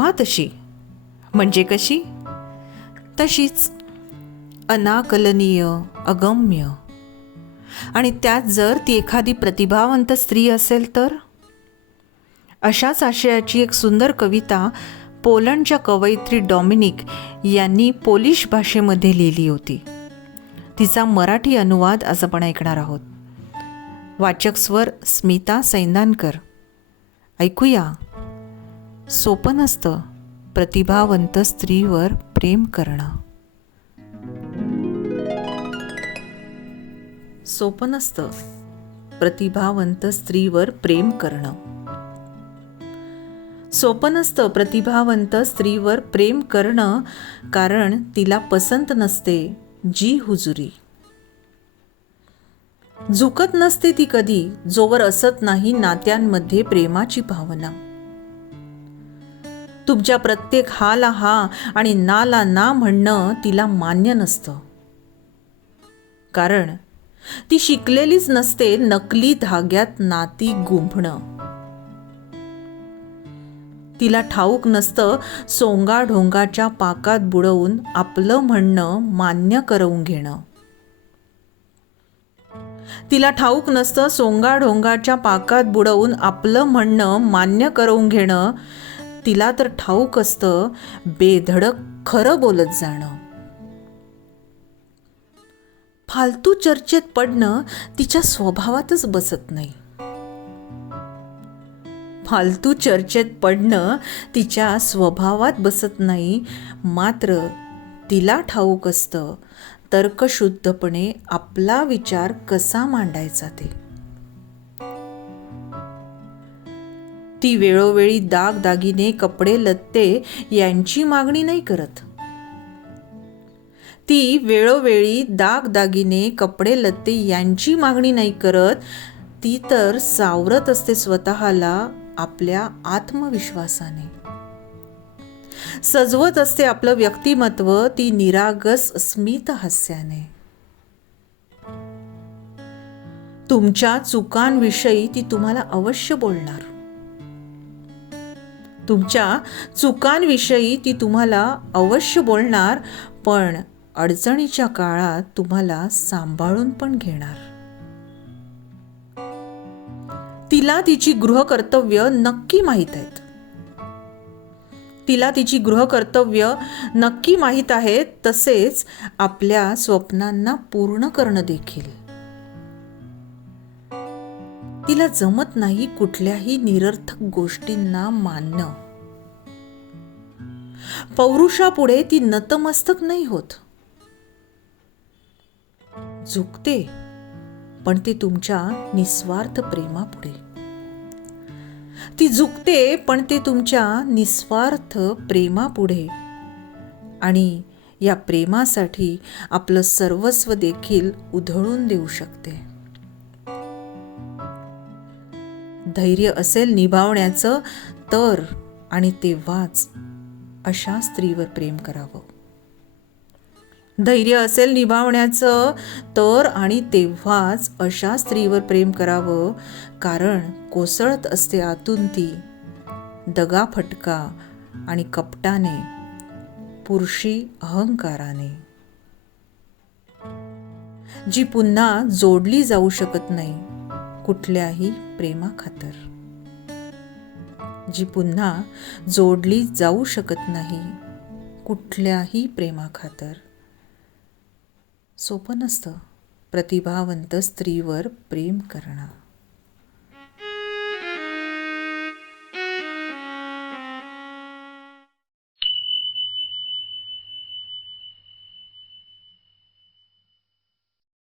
हवा तशी, म्हणजे कशी? तशीच अनाकलनीय, अगम्य. आणि त्यात जर ती एखादी प्रतिभावंत स्त्री असेल तर? अशाच आशयाची एक सुंदर कविता पोलंडच्या कवयित्री डॉमिनिक यांनी पोलिश भाषेमध्ये लिहिली होती. तिचा मराठी अनुवाद आज आपण ऐकणार आहोत. वाचक स्वर स्मिता सैंदानकर. ऐकूया. सोपं नसतं प्रतिभावंत स्त्रीवर प्रेम करणं. सोपं नसतं प्रतिभावंत स्त्रीवर प्रेम करणं. सोपं नसतं प्रतिभावंत स्त्रीवर प्रेम करणं, कारण तिला पसंत नसते जी हुजुरी. झुकत नसते ती कधी जोवर असत नाही नात्यांमध्ये प्रेमाची भावना. तुमच्या प्रत्येक हाला हा आणि नाला ना म्हणणं तिला मान्य नसतं, कारण ती शिकलेलीच नसते नकली धाग्यात नाती गुंफणं. तिला ठाऊक नसतं सोंगाढोंगाच्या पाकात बुडवून आपलं म्हणणं मान्य करवून घेणं. तिला ठाऊक नसतं सोंगाढोंगाच्या पाकात बुडवून आपलं म्हणणं मान्य करवून घेणं. तिला तर ठाऊक असतं बेधडक खरं बोलत जाणं. फालतू चर्चेत पडणं तिच्या स्वभावातच बसत नाही. फालतू चर्चेत पडणं तिच्या स्वभावात बसत नाही. मात्र तिला ठाऊक असतं तर्कशुद्धपणे आपला विचार कसा मांडायचा ते. ती वेळोवेळी दागदागिने, कपडे लत्ते यांची मागणी नाही करत. ती वेळोवेळी दागदागिने, कपडे लत्ते यांची मागणी नाही करत. ती तर सावरत असते स्वतःला आपल्या आत्मविश्वासाने. सजवत असते आपलं व्यक्तिमत्व ती निरागस स्मित हास्याने. तुमच्या चुकांविषयी ती तुम्हाला अवश्य बोलणार. तुमच्या चुकांविषयी ती तुम्हाला अवश्य बोलणार, पण अडचणीच्या काळात तुम्हाला सांभाळून पण घेणार. तिला तिची गृहकर्तव्य नक्की माहीत आहेत. तिला तिची गृहकर्तव्य नक्की माहीत आहेत, तसेच आपल्या स्वप्नांना पूर्ण करणं देखील. तिला जमत नाही कुठल्याही निरर्थक गोष्टींना मानणं. पौरुषापुढे ती नतमस्तक नाही होत. झुकते, पण ते तुमच्या निस्वार्थ प्रेमापुढे. ती झुकते, पण ते तुमच्या निस्वार्थ प्रेमापुढे. आणि या प्रेमासाठी आपलं सर्वस्व देखील उधळून देऊ शकते. धैर्य असेल निभावण्याचं तर, आणि तेव्हाच अशा स्त्रीवर प्रेम करावं. धैर्य असेल निभावण्याचं तर, आणि तेव्हाच अशा स्त्रीवर प्रेम करावं, कारण कोसळत असते आतून ती दगाफटका आणि कपटाने, पुरुषी अहंकाराने. जी पुन्हा जोडली जाऊ शकत नाही कुठल्याही प्रेमाखातर. जी पुन्हा जोडली जाऊ शकत नाही कुठल्याही प्रेमाखातर. सोपं नसतं प्रतिभावंत स्त्रीवर प्रेम करणं.